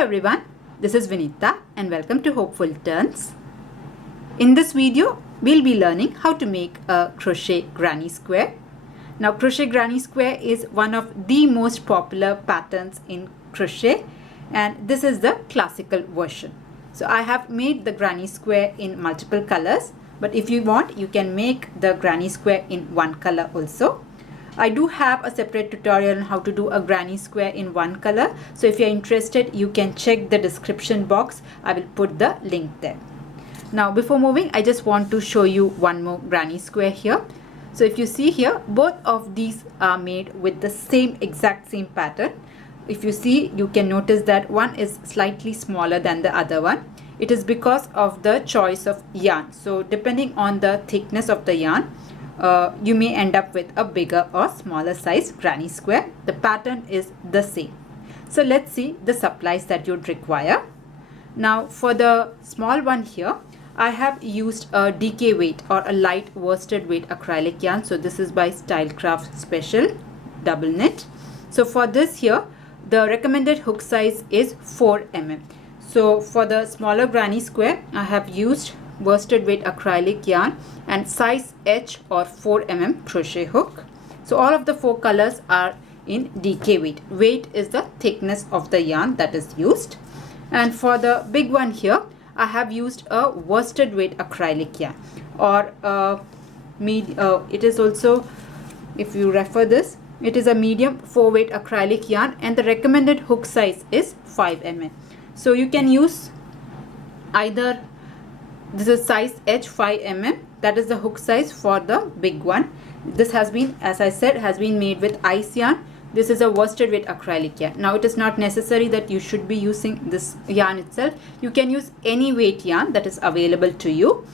everyone, this is Vinita and welcome to Hopeful Turns. In this video, we'll be learning how to make a crochet granny square. Now, crochet granny square is one of the most popular patterns in crochet and this is the classical version. So I have made the granny square in multiple colors, but if you want, you can make the granny square in one color also. I do have a separate tutorial on how to do a granny square in one color. So if you're interested, you can check the description box. I will put the link there. Now before moving, I just want to show you one more granny square here. So if you see here, both of these are made with the exact same pattern. If you see, you can notice that one is slightly smaller than the other one. It is because of the choice of yarn. So depending on the thickness of the yarn, you may end up with a bigger or smaller size granny square. The pattern is the same. So let's see the supplies that you'd require. Now for the small one here, I have used a DK weight or a light worsted weight acrylic yarn. So this is by Stylecraft Special double knit. So for this here, the recommended hook size is 4 mm. So for the smaller granny square, I have used worsted weight acrylic yarn and size H or 4 mm crochet hook. So all of the 4 colors are in DK weight. Weight is the thickness of the yarn that is used. And for the big one here, I have used a worsted weight acrylic yarn or it is also, if you refer this, it is a medium 4 weight acrylic yarn and the recommended hook size is 5 mm. So you can use either, this is size H 5 mm, that is the hook size for the big one. This has been, as I said, has been made with ice yarn. This is a worsted weight acrylic yarn. Now it is not necessary that you should be using this yarn itself. You can use any weight yarn that is available to you.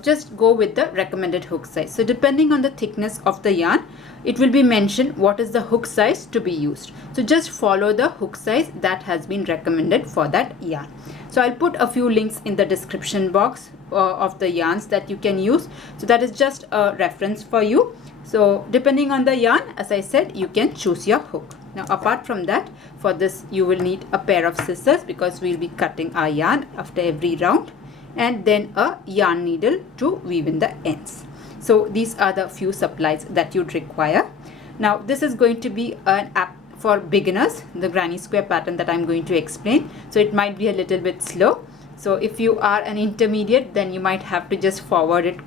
Just go with the recommended hook size. So depending on the thickness of the yarn, it will be mentioned what is the hook size to be used. So just follow the hook size that has been recommended for that yarn. So I'll put a few links in the description box of the yarns that you can use. So that is just a reference for you. So depending on the yarn, as I said, you can choose your hook. Now apart from that, for this you will need a pair of scissors because we'll be cutting our yarn after every round, and then a yarn needle to weave in the ends. So these are the few supplies that you'd require. Now this is going to be an app for beginners, the granny square pattern that I'm going to explain. So it might be a little bit slow. So if you are an intermediate, then you might have to just forward it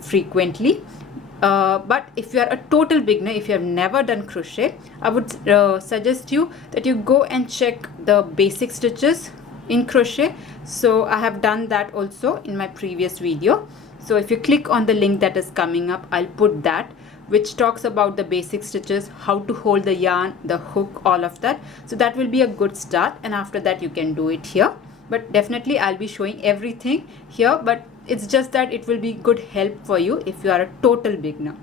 frequently. But if you are a total beginner, if you have never done crochet, I would suggest you that you go and check the basic stitches in crochet. So I have done that also in my previous video. So if you click on the link that is coming up, I'll put that, which talks about the basic stitches, how to hold the yarn, the hook, all of that. So that will be a good start, and after that you can do it here. But definitely I'll be showing everything here, but it's just that it will be good help for you if you are a total beginner.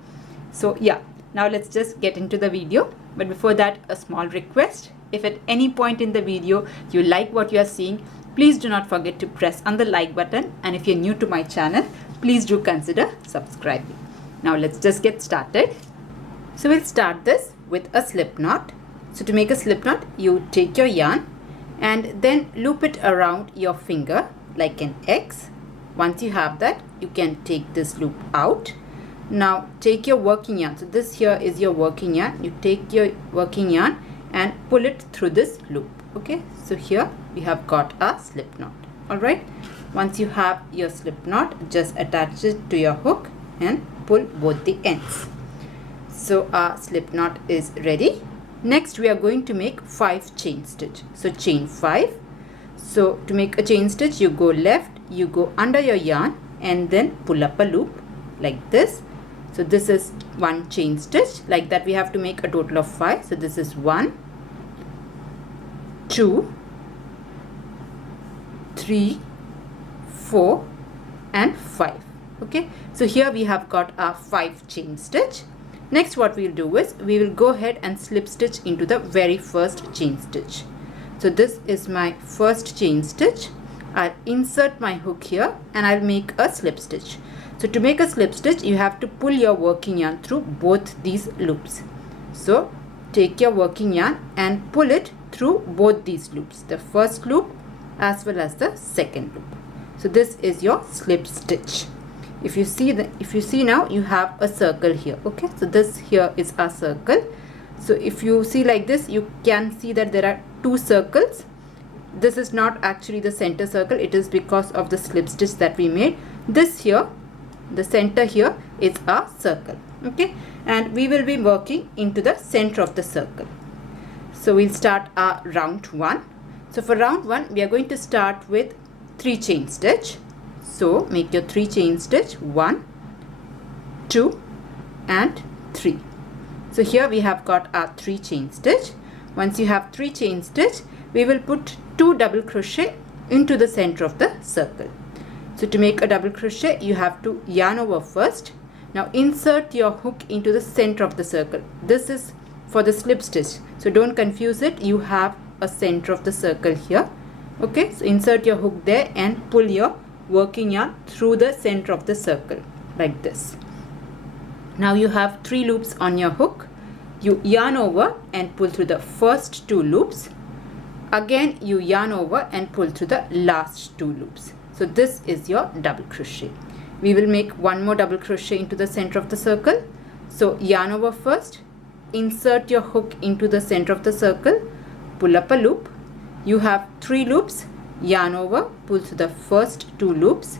So yeah, now let's just get into the video. But before that, a small request. If at any point in the video you like what you are seeing, please do not forget to press on the like button, and if you're new to my channel, please do consider subscribing. Now let's just get started. So we'll start this with a slip knot. So to make a slip knot, you take your yarn and then loop it around your finger like an X. Once you have that, you can take this loop out. Now take your working yarn. So this here is your working yarn. You take your working yarn and pull it through this loop. Okay, so here we have got a slip knot. All right, once you have your slip knot, just attach it to your hook and pull both the ends. So our slip knot is ready. Next we are going to make 5 chain stitch. So chain 5. So to make a chain stitch, you go left, you go under your yarn and then pull up a loop like this. So this is 1 chain stitch. Like that we have to make a total of 5. So this is 1, 2, 3, 4 and 5. Okay, so here we have got our 5 chain stitch. Next what we'll do is we will go ahead and slip stitch into the very first chain stitch. So this is my first chain stitch. I'll insert my hook here and I'll make a slip stitch. So to make a slip stitch, you have to pull your working yarn through both these loops. So take your working yarn and pull it through both these loops, the first loop as well as the second loop. So this is your slip stitch. If you see now, you have a circle here. Okay, so this here is a circle. So if you see like this, you can see that there are two circles. This is not actually the center circle, it is because of the slip stitch that we made. This here, the center here, is a circle. Okay, and we will be working into the center of the circle. So we'll start our round 1. So for round 1, we are going to start with 3 chain stitch. So make your 3 chain stitch, 1, 2 and 3. So here we have got our 3 chain stitch. Once you have 3 chain stitch, we will put 2 double crochet into the center of the circle. So to make a double crochet, you have to yarn over first. Now insert your hook into the center of the circle. This is for the slip stitch, so don't confuse it. You have a center of the circle here. Okay, so insert your hook there and pull your working yarn through the center of the circle like this. Now you have 3 loops on your hook. You yarn over and pull through the first 2 loops. Again you yarn over and pull through the last 2 loops. So this is your double crochet. We will make one more double crochet into the center of the circle. So yarn over first, insert your hook into the center of the circle, pull up a loop. You have 3 loops, yarn over, pull through the first 2 loops,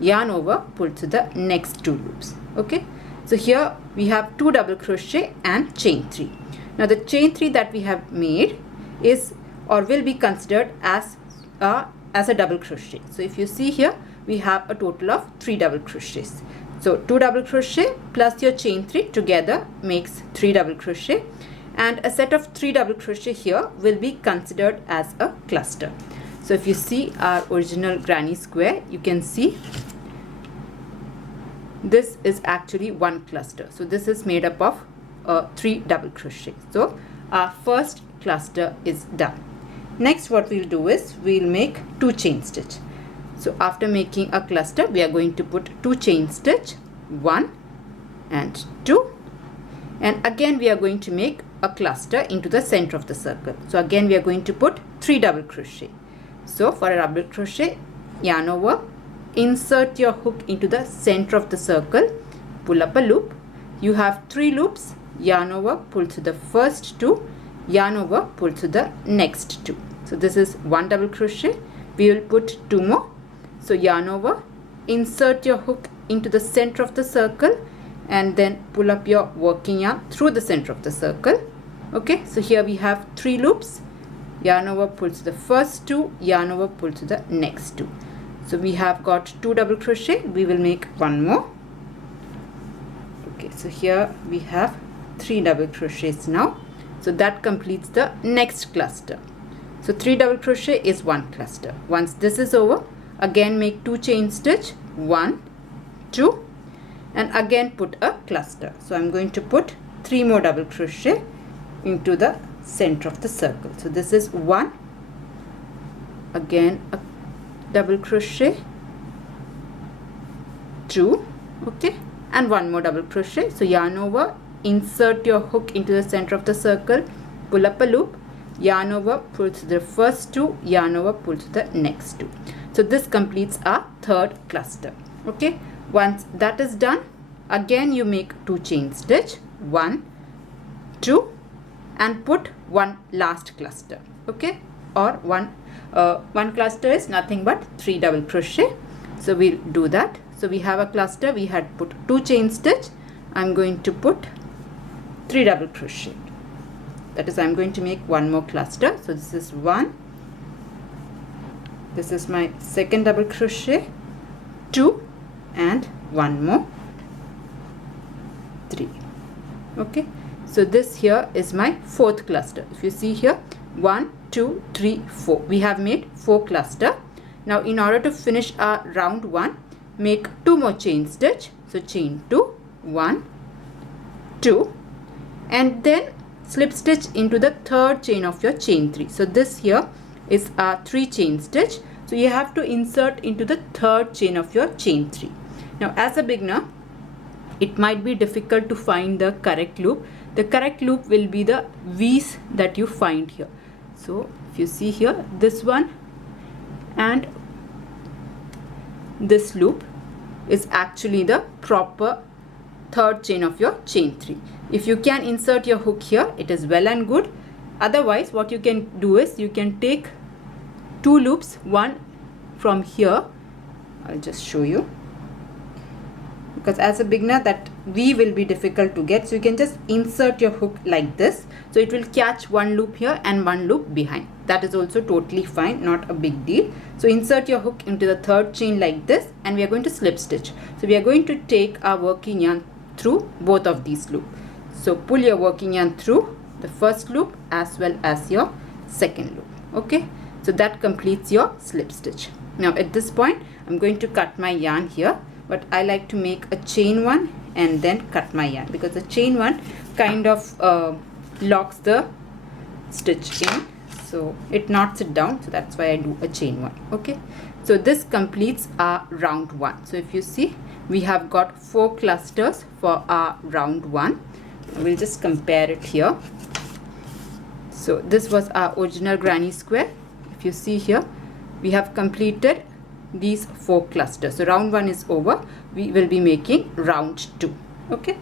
yarn over, pull through the next 2 loops. Okay, so here we have 2 double crochet and chain 3. Now the chain 3 that we have made is or will be considered as a double crochet. So if you see here, we have a total of 3 double crochets. So 2 double crochet plus your chain 3 together makes 3 double crochet, and a set of 3 double crochet here will be considered as a cluster. So if you see our original granny square, you can see this is actually one cluster. So this is made up of 3 double crochet. So our first cluster is done. Next what we'll do is we'll make 2 chain stitch. So after making a cluster, we are going to put 2 chain stitch, 1 and 2, and again we are going to make a cluster into the center of the circle. So again we are going to put 3 double crochet. So for a double crochet, yarn over, insert your hook into the center of the circle, pull up a loop. You have 3 loops, yarn over, pull through the first 2, yarn over, pull through the next 2. So this is 1 double crochet. We will put 2 more. So yarn over, insert your hook into the center of the circle and then pull up your working yarn through the center of the circle. Okay, so here we have 3 loops, yarn over, pull through the first 2, yarn over, pull through the next 2. So we have got 2 double crochet. We will make 1 more. Okay, so here we have 3 double crochets now. So that completes the next cluster. So 3 double crochet is 1 cluster. Once this is over, again make 2 chain stitch, 1, 2, and again put a cluster. So I'm going to put 3 more double crochet into the center of the circle. So this is 1, again a double crochet, 2, okay, and 1 more double crochet. So yarn over, insert your hook into the center of the circle, pull up a loop, yarn over, pull through the first 2, yarn over, pull through the next 2. So this completes our 3rd cluster. Okay, once that is done, again you make 2 chain stitch, 1, 2, and put 1 last cluster. Okay, or one cluster is nothing but 3 double crochet. So we'll do that. So we have a cluster, we had put 2 chain stitch. I'm going to put 3 double crochet. That is, I'm going to make 1 more cluster. So this is 1, this is my 2nd double crochet, 2, and 1 more, 3. Okay, so this here is my 4th cluster. If you see here, 1, 2, 3, 4. We have made 4 cluster. Now in order to finish our round 1, make 2 more chain stitch. So chain 2, 1, 2, and then slip stitch into the 3rd chain of your chain 3. So this here is a 3 chain stitch. So you have to insert into the 3rd chain of your chain 3. Now as a beginner, it might be difficult to find the correct loop. The correct loop will be the V's that you find here. So if you see here, this one and this loop is actually the proper third chain of your chain 3. If you can insert your hook here, it is well and good. Otherwise, what you can do is you can take 2 loops, one from here. I'll just show you, because as a beginner that V will be difficult to get, so you can just insert your hook like this, so it will catch one loop here and one loop behind. That is also totally fine, not a big deal. So insert your hook into the third chain like this, and we are going to slip stitch. So we are going to take our working yarn through both of these loops. So pull your working yarn through the first loop as well as your second loop. Okay, so that completes your slip stitch. Now at this point I'm going to cut my yarn here, but I like to make a chain one and then cut my yarn, because the chain one kind of locks the stitch in, so it knots it down. So that's why I do a chain one. Okay, so this completes our round 1. So if you see, we have got 4 clusters for our round 1. We'll just compare it here. So this was our original granny square. If you see here, we have completed these 4 clusters. So round 1 is over. We will be making round 2. Okay,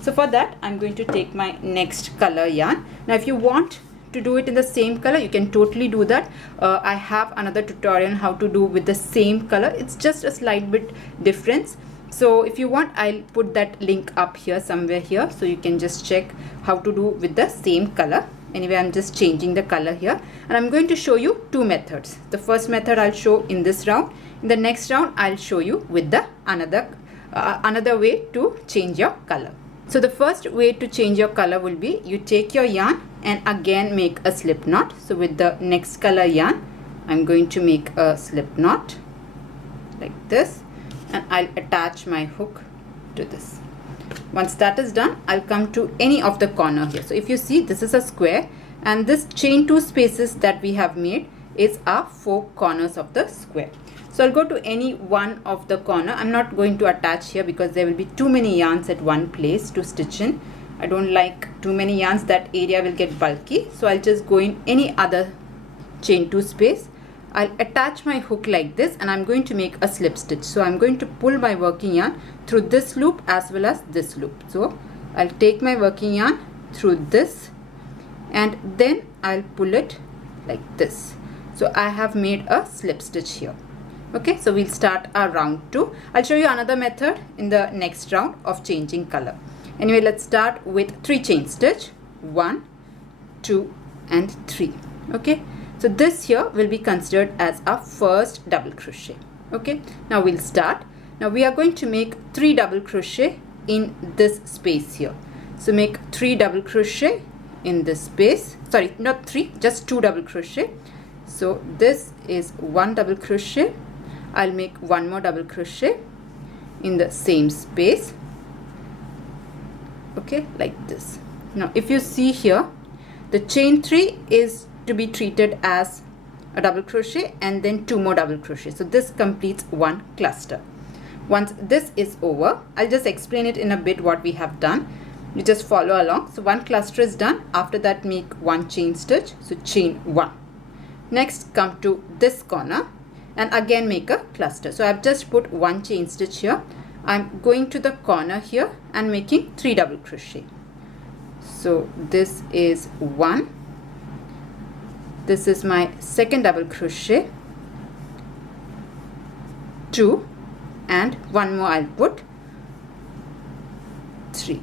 so for that I'm going to take my next color yarn. Now if you want to do it in the same color, you can totally do that. I have another tutorial on how to do with the same color. It's just a slight bit difference. So if you want, I'll put that link up here somewhere here, so you can just check how to do with the same color. Anyway, I'm just changing the color here, and I'm going to show you 2 methods. The first method I'll show in this round. In the next round I'll show you with the another way to change your color. So the first way to change your color will be, you take your yarn and again make a slip knot. So with the next color yarn, I'm going to make a slip knot like this, and I'll attach my hook to this. Once that is done, I'll come to any of the corner here. So if you see, this is a square, and this chain 2 spaces that we have made is our 4 corners of the square. So I'll go to any one of the corner. I'm not going to attach here because there will be too many yarns at one place to stitch in. I don't like too many yarns, that area will get bulky. So I'll just go in any other chain 2 space. I'll attach my hook like this, and I'm going to make a slip stitch. So I'm going to pull my working yarn through this loop as well as this loop. So I'll take my working yarn through this, and then I'll pull it like this. So I have made a slip stitch here. Okay, so we'll start our round 2. I'll show you another method in the next round of changing color. Anyway, let's start with 3 chain stitch. 1, 2 and 3. Okay, so this here will be considered as our first double crochet. Okay, now we'll start. Now we are going to make 3 double crochet in this space here. So make 3 double crochet in this space. Sorry, not 3, just 2 double crochet. So this is 1 double crochet. I'll make 1 more double crochet in the same space. Okay, like this. Now if you see here, the chain 3 is to be treated as a double crochet and then 2 more double crochet. So this completes 1 cluster. Once this is over, I'll just explain it in a bit what we have done. You just follow along. So 1 cluster is done. After that, make 1 chain stitch. So chain 1. Next, come to this corner and again make a cluster. So I've just put 1 chain stitch here. I'm going to the corner here and making 3 double crochet. So this is 1. This is my second double crochet, 2, and 1 more I'll put 3.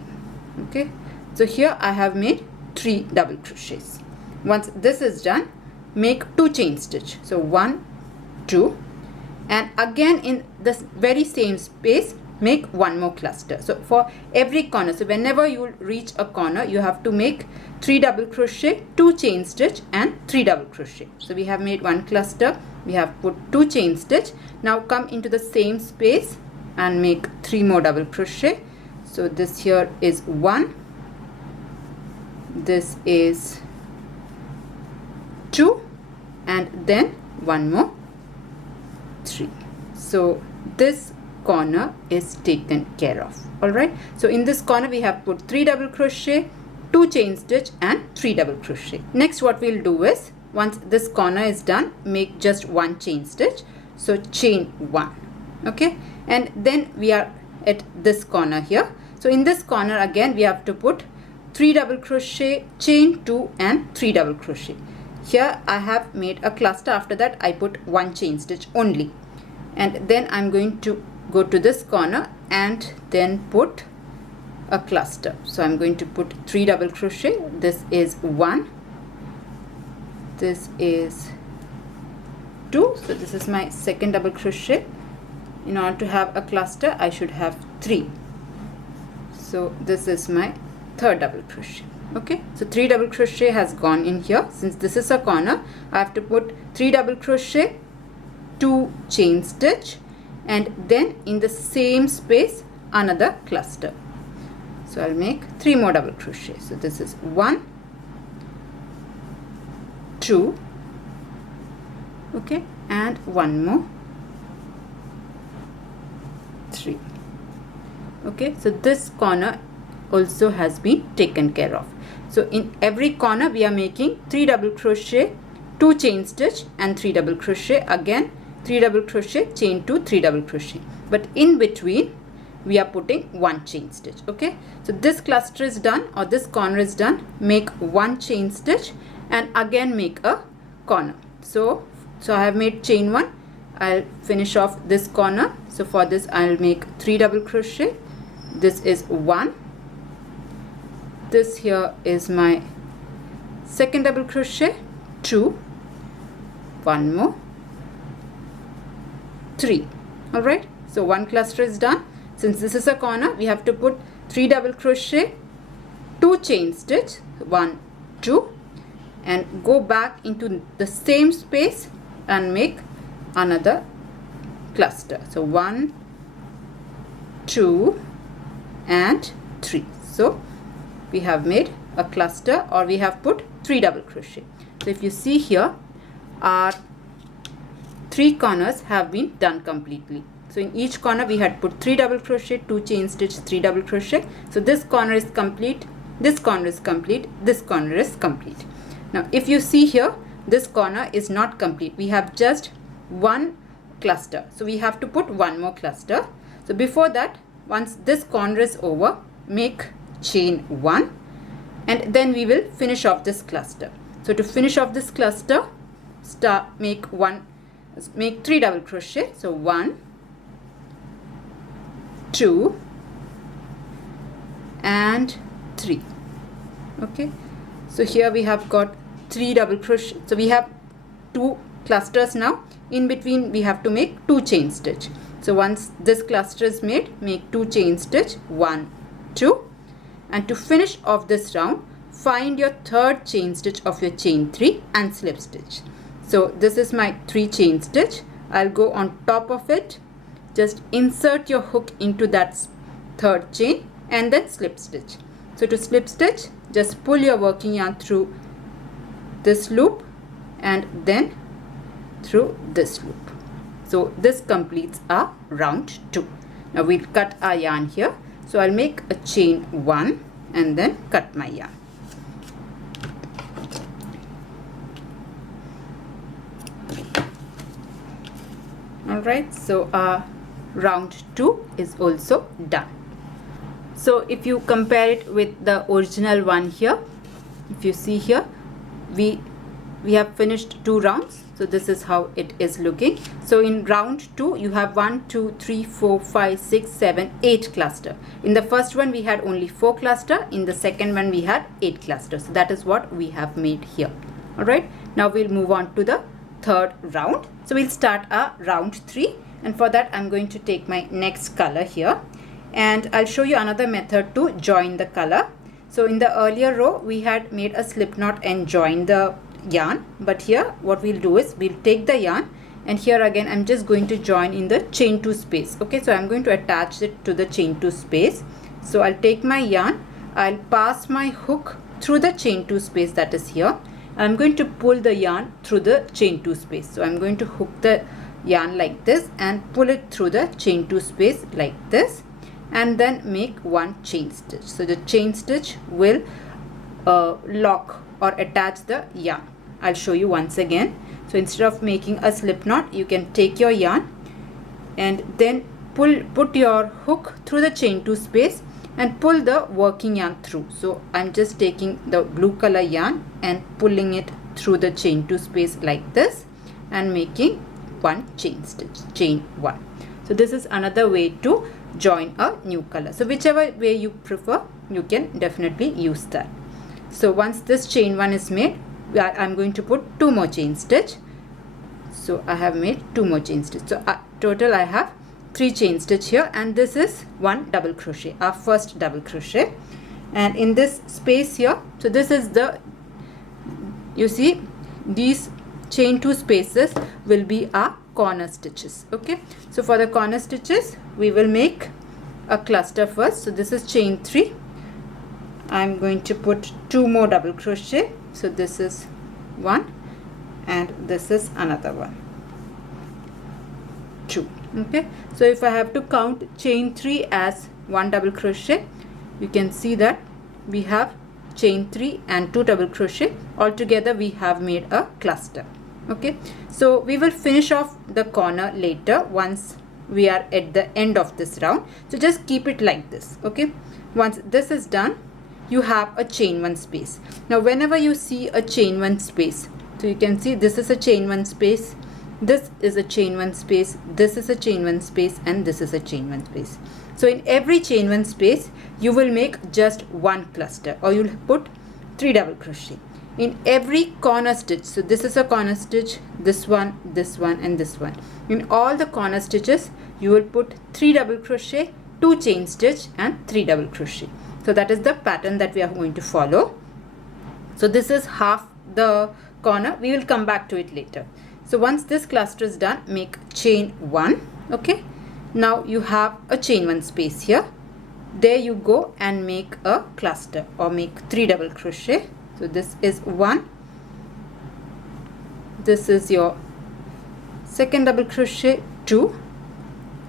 Okay, so here I have made 3 double crochets. Once this is done, make 2 chain stitch. So 1, 2, and again in this very same space make 1 more cluster. So for every corner, so whenever you reach a corner, you have to make 3 double crochet, 2 chain stitch and 3 double crochet. So we have made 1 cluster, we have put 2 chain stitch. Now come into the same space and make 3 more double crochet. So this here is 1, this is 2, and then 1 more 3. So this corner is taken care of. All right, so in this corner we have put 3 double crochet, 2 chain stitch and 3 double crochet. Next what we'll do is once this corner is done, make just one chain stitch. So chain 1, okay, and then we are at this corner here. So in this corner again we have to put 3 double crochet, chain 2 and 3 double crochet. Here I have made a cluster. After that I put one chain stitch only, and then I'm going to go to this corner and then put a cluster. So I'm going to put 3 double crochet. This is 1, this is 2, so this is my second double crochet. In order to have a cluster I should have 3, so this is my third double crochet. Okay, so 3 double crochet has gone in here. Since this is a corner, I have to put 3 double crochet, 2 chain stitch, and then in the same space another cluster. So I'll make 3 more double crochet. So this is 1, 2, okay, and 1 more, 3. Okay, so this corner also has been taken care of. So in every corner we are making 3 double crochet, 2 chain stitch and 3 double crochet, again 3 double crochet, chain 2, 3 double crochet, but in between we are putting 1 chain stitch. Okay, so this cluster is done, or this corner is done, make 1 chain stitch and again make a corner. So I have made chain 1. I'll finish off this corner. So for this I'll make 3 double crochet. This is 1, this here is my second double crochet, 2, 1 more, 3. All right, so 1 cluster is done. Since this is a corner, we have to put 3 double crochet, 2 chain stitch, 1, 2, and go back into the same space and make another cluster. So 1, 2 and 3. So we have made a cluster, or we have put 3 double crochet. So if you see here, our 3 corners have been done completely. So in each corner we had put 3 double crochet, 2 chain stitch, 3 double crochet. So this corner is complete, this corner is complete, this corner is complete. Now if you see here, this corner is not complete. We have just 1 cluster, so we have to put 1 more cluster. So before that, once this corner is over, make chain 1 and then we will finish off this cluster. So to finish off this cluster, make 3 double crochet. So 1, 2 and 3. Okay, so here we have got 3 double crochet. So we have 2 clusters now. In between we have to make 2 chain stitch. So once this cluster is made, make 2 chain stitch, 1, 2, and to finish off this round, find your third chain stitch of your chain 3 and slip stitch. So this is my 3 chain stitch. I'll go on top of it, just insert your hook into that third chain and then slip stitch. So to slip stitch, just pull your working yarn through this loop and then through this loop. So this completes our round 2. Now we'll cut our yarn here. So I'll make a chain 1 and then cut my yarn. Alright, so our round 2 is also done. So if you compare it with the original one here, if you see here, we have finished 2 rounds. So this is how it is looking. So in round 2 you have 1, 2, 3, 4, 5, 6, 7, 8 cluster. In the first one we had only 4 cluster. In the second one we had 8 clusters. So that is what we have made here. Alright, now we'll move on to the third round. So we'll start our round 3, and for that I'm going to take my next color here and I'll show you another method to join the color. So in the earlier row we had made a slip knot and join the yarn, but here what we'll do is we'll take the yarn and here again I'm just going to join in the chain 2 space. Okay, so I'm going to attach it to the chain 2 space. So I'll take my yarn, I'll pass my hook through the chain 2 space that is here. I'm going to pull the yarn through the chain 2 space. So I'm going to hook the yarn like this and pull it through the chain 2 space like this and then make 1 chain stitch. So the chain stitch will lock or attach the yarn. I'll show you once again. So instead of making a slip knot, you can take your yarn and then put your hook through the chain 2 space and pull the working yarn through. So I'm just taking the blue color yarn and pulling it through the chain 2 space like this and making one chain stitch, chain 1. So this is another way to join a new color. So whichever way you prefer, you can definitely use that. So once this chain 1 is made, I'm going to put 2 more chain stitch. So I have made 2 more chain stitch. So total I have 3 chain stitch here, and this is 1 double crochet, our first double crochet. And in this space here, so this is the, you see, these chain 2 spaces will be our corner stitches. Okay, so for the corner stitches we will make a cluster first. So this is chain 3. I'm going to put 2 more double crochet. So this is 1 and this is another one, 2. Okay, so if I have to count chain 3 as 1 double crochet, you can see that we have chain 3 and 2 double crochet. Altogether we have made a cluster. Okay, so we will finish off the corner later once we are at the end of this round. So just keep it like this. Okay, once this is done, you have a chain 1 space. Now whenever you see a chain 1 space, so you can see this is a chain 1 space, this is a chain 1 space, this is a chain 1 space, and this is a chain 1 space. So in every chain 1 space you will make just one cluster, or you'll put 3 double crochet in every corner stitch. So this is a corner stitch, this one, and this one. In all the corner stitches you will put 3 double crochet, 2 chain stitch, and 3 double crochet. So that is the pattern that we are going to follow. So this is half the corner. We will come back to it later. So once this cluster is done, make chain 1. Okay, now you have a chain 1 space here. There you go and make a cluster, or make 3 double crochet. So this is 1, this is your second double crochet, 2,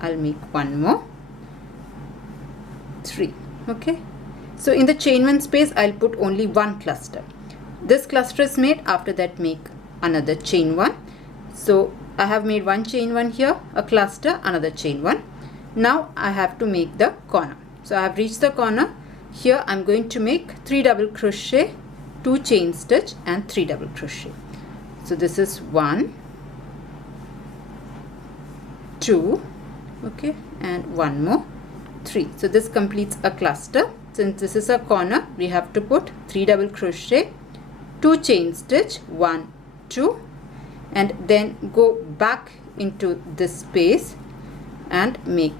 I'll make 1 more, 3. Okay, so in the chain 1 space I'll put only 1 cluster. This cluster is made. After that make another chain 1. So I have made 1 chain 1 here, a cluster, another chain 1. Now I have to make the corner. So I have reached the corner. Here I'm going to make 3 double crochet, 2 chain stitch, and 3 double crochet. So this is 1, 2, okay, and 1 more, 3. So this completes a cluster. Since this is a corner, we have to put 3 double crochet, 2 chain stitch, 1, 2, and then go back into this space and make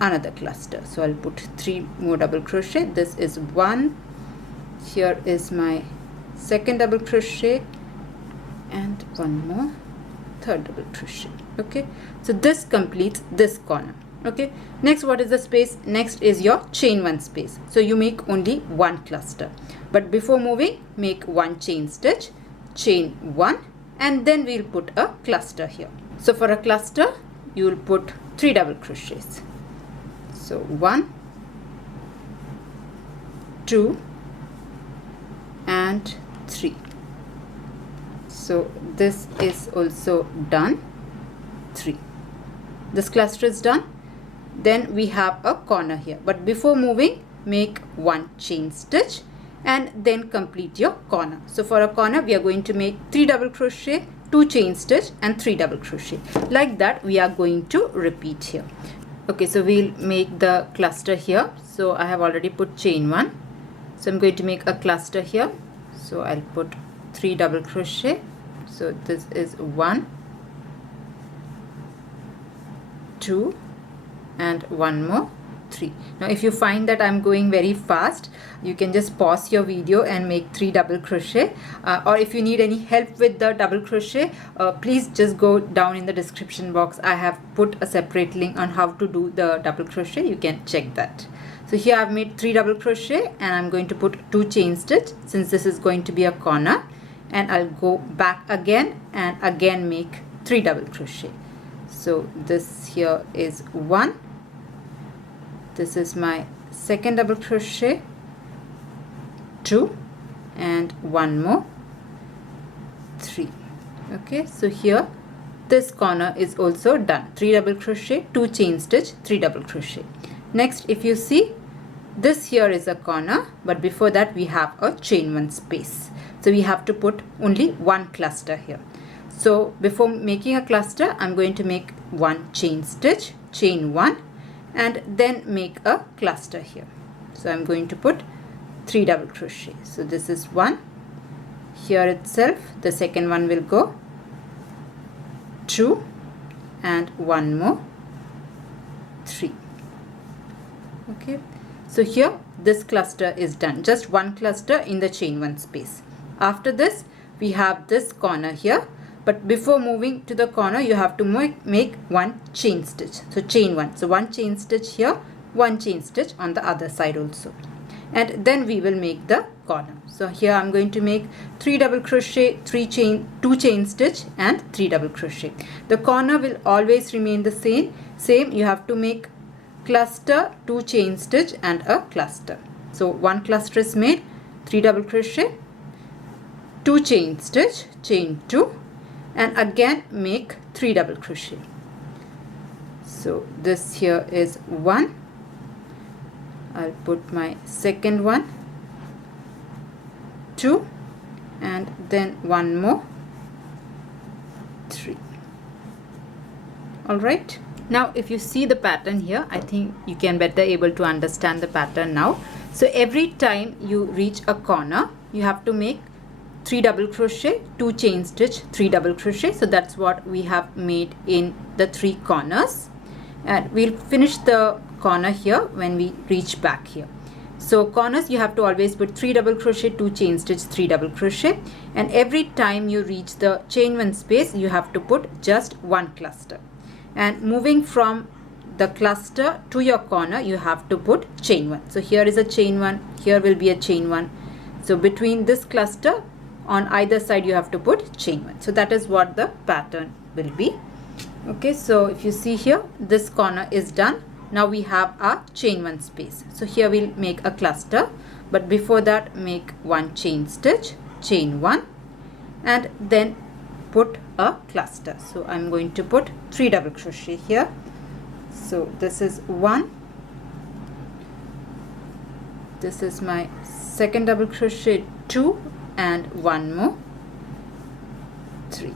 another cluster. So I'll put 3 more double crochet. This is 1, here is my second double crochet, and 1 more, third double crochet. Okay, so this completes this corner. Okay, next what is the space? Next is your chain 1 space. So you make only 1 cluster, but before moving make 1 chain stitch, chain 1, and then we'll put a cluster here. So for a cluster you will put 3 double crochets. So 1, 2, and 3. So this is also done, 3. This cluster is done. Then we have a corner here, but before moving make 1 chain stitch and then complete your corner. So for a corner we are going to make 3 double crochet, 2 chain stitch, and 3 double crochet. Like that we are going to repeat here. Okay, so we'll make the cluster here. So I have already put chain 1, so I'm going to make a cluster here. So I'll put 3 double crochet. So this is 1, 2, and 1 more, 3. Now if you find that I'm going very fast, you can just pause your video and make 3 double crochet, or if you need any help with the double crochet, please just go down in the description box. I have put a separate link on how to do the double crochet. You can check that. So here I've made 3 double crochet and I'm going to put 2 chain stitch since this is going to be a corner, and I'll go back again and again make 3 double crochet. So this here is 1, this is my second double crochet, 2, and 1 more, 3. Okay, so here this corner is also done. 3 double crochet, 2 chain stitch, 3 double crochet. Next, if you see, this here is a corner, but before that we have a chain 1 space. So we have to put only one cluster here. So before making a cluster, I'm going to make 1 chain stitch, chain 1, and then make a cluster here. So I'm going to put 3 double crochet. So this is 1 here itself. The second one will go 2 and 1 more, 3. Okay, so here this cluster is done, just one cluster in the chain 1 space. After this we have this corner here, but before moving to the corner you have to make 1 chain stitch. So chain 1, so 1 chain stitch here, 1 chain stitch on the other side also, and then we will make the corner. So here I'm going to make 3 double crochet, 2 chain stitch and 3 double crochet. The corner will always remain the same. You have to make cluster, 2 chain stitch and a cluster. So 1 cluster is made, 3 double crochet, 2 chain stitch, chain 2, and again make 3 double crochet. So this here is 1. I'll put my second one, 2, and then 1 more, 3. All right. Now if you see the pattern here, I think you can better able to understand the pattern now. So every time you reach a corner, you have to make 3 double crochet, 2 chain stitch, 3 double crochet. So that's what we have made in the 3 corners, and we'll finish the corner here when we reach back here. So corners you have to always put 3 double crochet, 2 chain stitch, 3 double crochet, and every time you reach the chain 1 space you have to put just 1 cluster. And moving from the cluster to your corner you have to put chain 1. So here is a chain 1, here will be a chain 1. So between this cluster on either side you have to put chain 1. So that is what the pattern will be. Okay, so if you see here, this corner is done. Now we have our chain 1 space. So here we'll make a cluster, but before that make 1 chain stitch, chain 1, and then put a cluster. So I'm going to put 3 double crochet here. So this is 1, this is my second double crochet, 2, and 1 more, 3.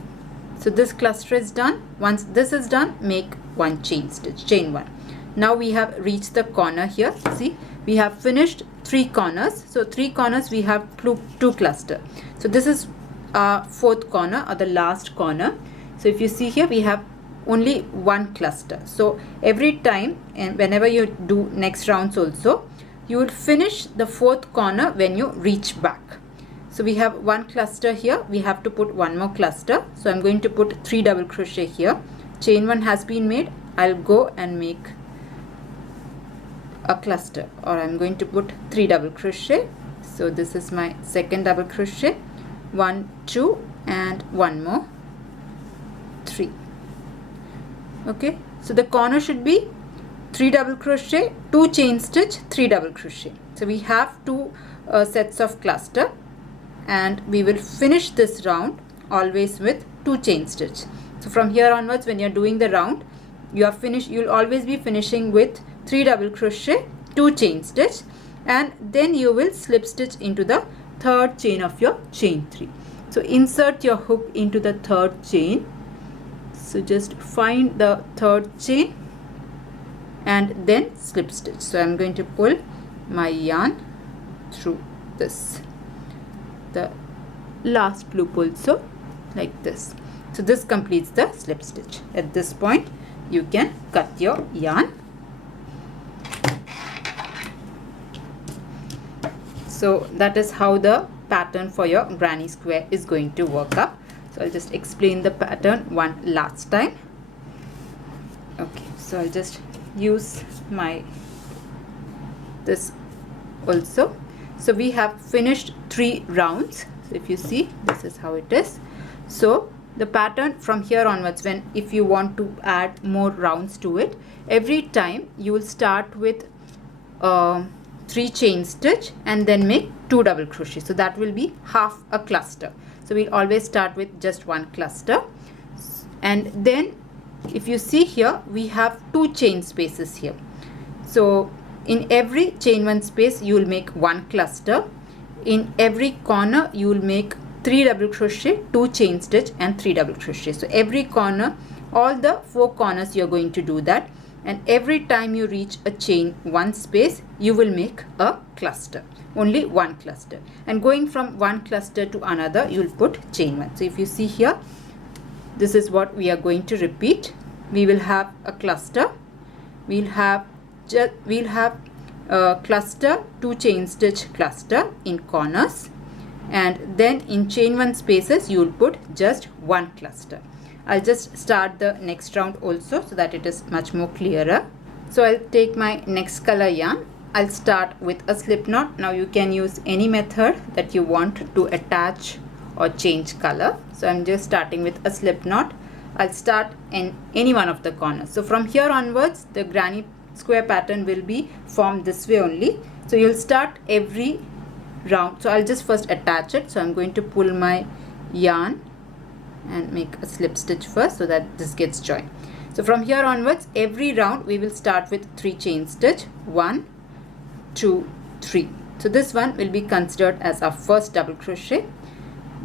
So this cluster is done. Once this is done, make 1 chain stitch, chain 1. Now we have reached the corner here. See, we have finished 3 corners. So 3 corners we have 2 cluster. So this is our 4th corner or the last corner. So if you see here, we have only 1 cluster. So every time and whenever you do next rounds also, you will finish the 4th corner when you reach back. So we have 1 cluster here, we have to put 1 more cluster. So I'm going to put 3 double crochet here. Chain 1 has been made. I'll go and make a cluster, or I'm going to put 3 double crochet. So this is my second double crochet, 1, 2, and 1 more, 3. Okay, so the corner should be 3 double crochet, 2 chain stitch, 3 double crochet. So we have 2 sets of cluster, and we will finish this round always with 2 chain stitch. So from here onwards, when you're doing the round, you'll always be finishing with 3 double crochet, 2 chain stitch, and then you will slip stitch into the 3rd chain of your chain 3. So insert your hook into the 3rd chain. So just find the 3rd chain and then slip stitch. So I'm going to pull my yarn through this, the last loop also, like this. So this completes the slip stitch. At this point you can cut your yarn. So that is how the pattern for your granny square is going to work up. So I'll just explain the pattern one last time. Okay, so I'll just use this also. So we have finished 3 rounds. So if you see, this is how it is. So the pattern from here onwards, if you want to add more rounds to it, every time you will start with 3 chain stitch and then make 2 double crochet. So that will be half a cluster. So we'll always start with just one cluster. And then if you see here, we have 2 chain spaces here. So in every chain 1 space you will make 1 cluster. In every corner you will make 3 double crochet, 2 chain stitch and 3 double crochet. So every corner, all the 4 corners you are going to do that, and every time you reach a chain 1 space you will make a cluster, only 1 cluster, and going from one cluster to another you will put chain 1. So if you see here, this is what we are going to repeat. We will have a cluster, we'll have a cluster, 2 chain stitch cluster in corners, and then in chain 1 spaces you will put just 1 cluster. I'll just start the next round also so that it is much more clearer. So I'll take my next color yarn. I'll start with a slip knot. Now you can use any method that you want to attach or change color. So I'm just starting with a slip knot. I'll start in any one of the corners. So from here onwards the granny square pattern will be formed this way only. So you'll start every round. So I'll just first attach it. So I'm going to pull my yarn and make a slip stitch first so that this gets joined. So from here onwards every round we will start with 3 chain stitch, 1, 2, 3. So this one will be considered as our first double crochet.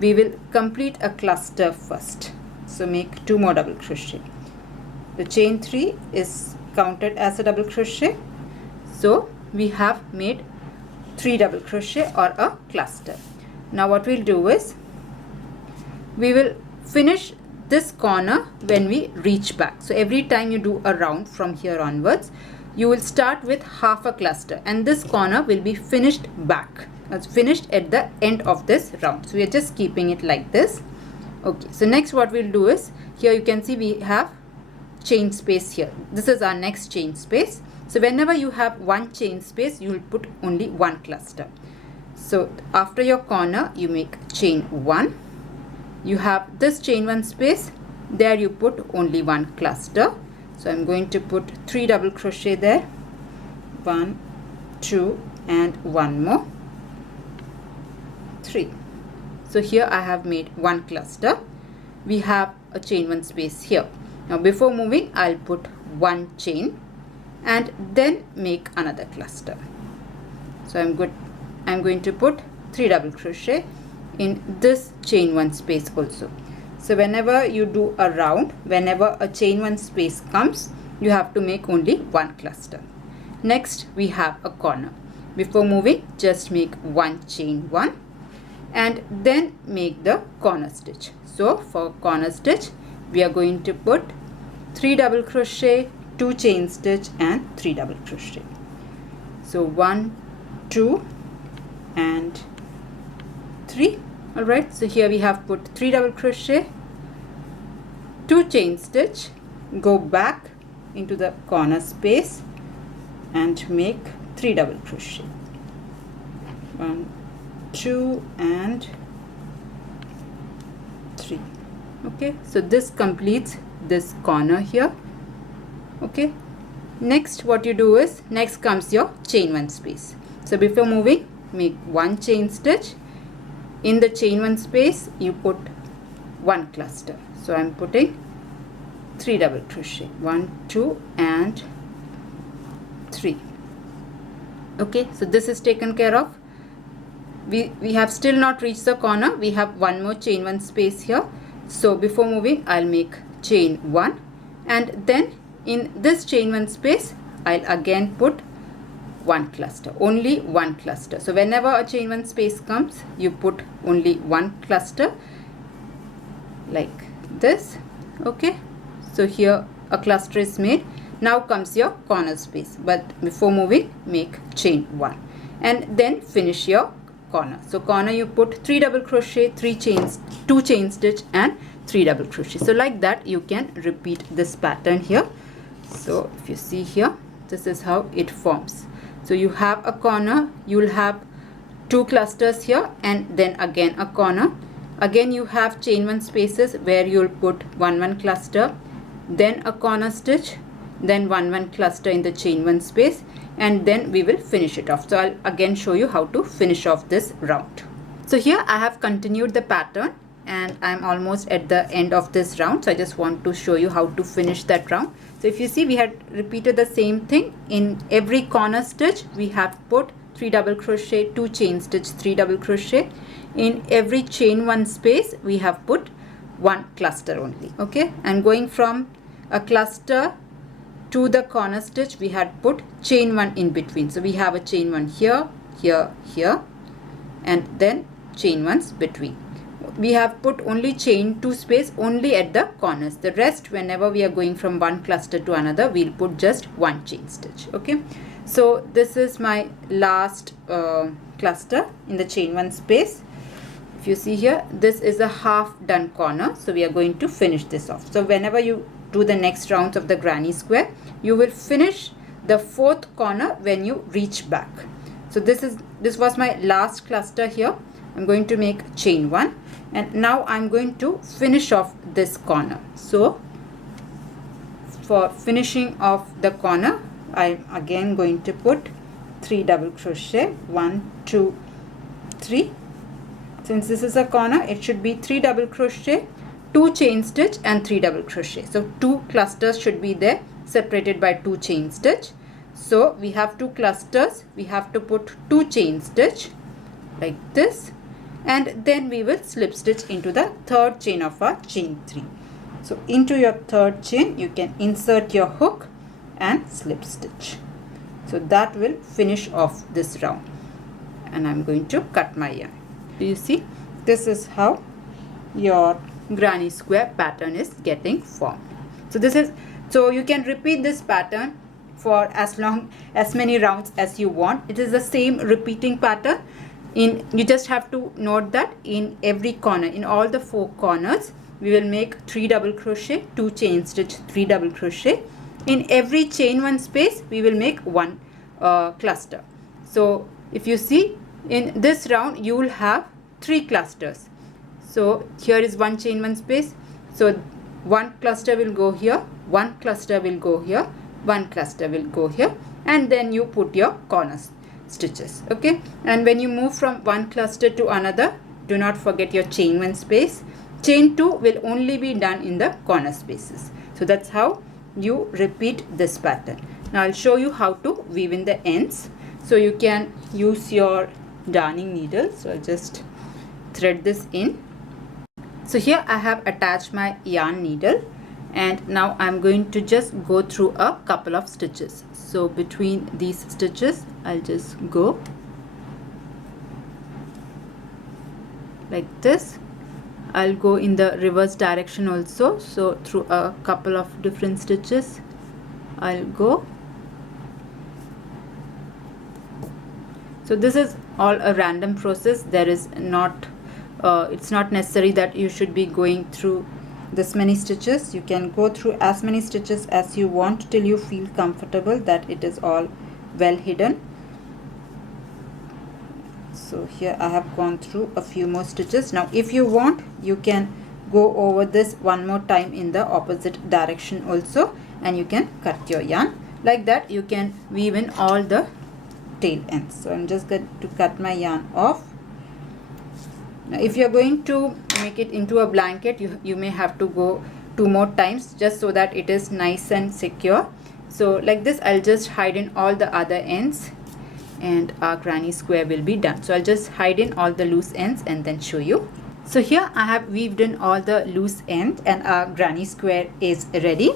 We will complete a cluster first. So make 2 more double crochet. The chain 3 is counted as a double crochet. So we have made 3 double crochet or a cluster. Now what we'll do is we will finish this corner when we reach back. So every time you do a round from here onwards you will start with half a cluster, and this corner will be finished back. It's finished at the end of this round. So we are just keeping it like this. Okay, so next what we'll do is, here you can see we have chain space here. This is our next chain space. So whenever you have one chain space you will put only 1 cluster. So after your corner you make chain 1. You have this chain 1 space, there you put only 1 cluster. So I'm going to put 3 double crochet there, 1, 2 and 1 more, 3. So here I have made 1 cluster. We have a chain 1 space here. Now before moving I'll put 1 chain and then make another cluster. So I'm going to put 3 double crochet in this chain 1 space also. So whenever you do a round, whenever a chain 1 space comes, you have to make only 1 cluster. Next we have a corner. Before moving just make 1 chain 1 and then make the corner stitch. So for corner stitch we are going to put 3 double crochet, 2 chain stitch and 3 double crochet. So 1, 2 and 3. Alright, so here we have put 3 double crochet, 2 chain stitch, go back into the corner space and make 3 double crochet. 1, 2 and 3. Okay, so this completes this corner here. Okay, next what you do is, next comes your chain 1 space. So before moving make 1 chain stitch. In the chain 1 space you put 1 cluster. So I'm putting 3 double crochet, 1, 2 and 3. Okay, so this is taken care of. We have still not reached the corner. We have 1 more chain 1 space here. So before moving I'll make chain 1 and then in this chain 1 space I'll again put 1 cluster, only 1 cluster. So whenever a chain 1 space comes you put only 1 cluster like this. Okay, so here a cluster is made. Now comes your corner space, but before moving make chain 1 and then finish your corner. So corner you put 3 double crochet, 3 chains, 2 chain stitch and 3 double crochet. So like that you can repeat this pattern here. So if you see here, this is how it forms. So you have a corner, you will have 2 clusters here and then again a corner. Again you have chain 1 spaces where you will put 1 1 cluster, then a corner stitch, then 1 1 cluster in the chain 1 space, and then we will finish it off. So I'll again show you how to finish off this round. So here I have continued the pattern. and I'm almost at the end of this round, so I just want to show you how to finish that round. So if you see, we had repeated the same thing. In every corner stitch we have put 3 double crochet, 2 chain stitch, 3 double crochet. In every chain 1 space we have put 1 cluster only. Okay, and going from a cluster to the corner stitch we had put chain 1 in between. So we have a chain 1 here, here, here, and then chain 1s between. We have put only chain 2 space only at the corners. The rest, whenever we are going from one cluster to another, we'll put just 1 chain stitch. Okay, so this is my last cluster in the chain 1 space. If you see here, this is a half done corner, so we are going to finish this off. So whenever you do the next rounds of the granny square, you will finish the 4th corner when you reach back. So this was my last cluster here. I'm going to make chain 1, and now I'm going to finish off this corner. So for finishing off the corner, I'm again going to put 3 double crochet, 1, 2, 3. Since this is a corner, it should be 3 double crochet, 2 chain stitch, and 3 double crochet. So 2 clusters should be there, separated by 2 chain stitch. So we have 2 clusters, we have to put 2 chain stitch like this, and then we will slip stitch into the 3rd chain of our chain 3. So into your 3rd chain you can insert your hook and slip stitch. So that will finish off this round, and I'm going to cut my yarn. Do you see? This is how your granny square pattern is getting formed. So you can repeat this pattern for as many rounds as you want. It is the same repeating pattern. You just have to note that in every corner, in all the 4 corners, we will make 3 double crochet, 2 chain stitch, 3 double crochet. In every chain 1 space we will make 1 cluster. So if you see, in this round you will have 3 clusters. So here is 1 chain 1 space, so 1 cluster will go here, 1 cluster will go here, 1 cluster will go here, and then you put your corner stitches. Okay, and when you move from one cluster to another, do not forget your chain 1 space. Chain 2 will only be done in the corner spaces. So that's how you repeat this pattern. Now I'll show you how to weave in the ends. So you can use your darning needle. So I'll just thread this in. So here I have attached my yarn needle, and now I'm going to just go through a couple of stitches. So between these stitches I'll just go like this. I'll go in the reverse direction also, so through a couple of different stitches I'll go. So this is all a random process. There is not it's not necessary that you should be going through this many stitches. You can go through as many stitches as you want till you feel comfortable that it is all well hidden. So here I have gone through a few more stitches. Now if you want, you can go over this one more time in the opposite direction also, and you can cut your yarn. Like that you can weave in all the tail ends. So I'm just going to cut my yarn off. Now if you're going to make it into a blanket, you may have to go 2 more times just so that it is nice and secure. So like this I'll just hide in all the other ends, and our granny square will be done. So I'll just hide in all the loose ends and then show you. So here I have weaved in all the loose ends, and our granny square is ready.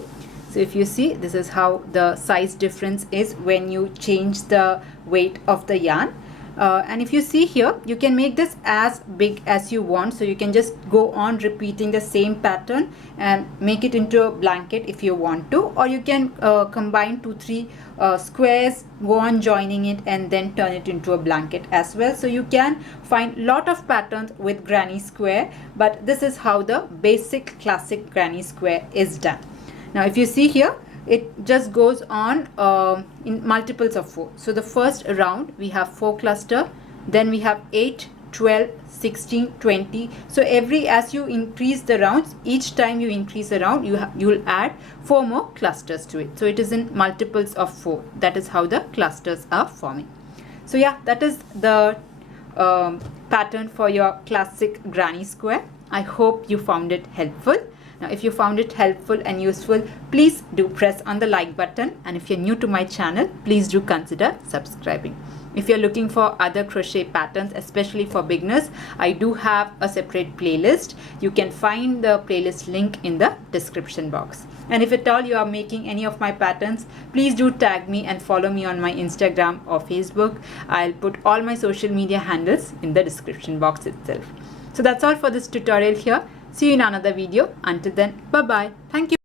So if you see, this is how the size difference is when you change the weight of the yarn. And if you see here, you can make this as big as you want. So you can just go on repeating the same pattern and make it into a blanket if you want to, or you can combine 2-3 squares, go on joining it, and then turn it into a blanket as well. So you can find lot of patterns with granny square, but this is how the basic classic granny square is done. Now if you see here, it just goes on in multiples of 4. So the first round we have 4 cluster, then we have 8, 12, 16, 20. So as you increase the rounds, each time you increase a round, you will add 4 more clusters to it. So it is in multiples of 4. That is how the clusters are forming. So yeah, that is the pattern for your classic granny square. I hope you found it helpful. Now, if you found it helpful and useful, please do press on the like button. And if you're new to my channel, please do consider subscribing. If you're looking for other crochet patterns, especially for beginners, I do have a separate playlist. You can find the playlist link in the description box. And if at all you are making any of my patterns, please do tag me and follow me on my Instagram or Facebook. I'll put all my social media handles in the description box itself. So that's all for this tutorial here. See you in another video. Until then, bye-bye. Thank you.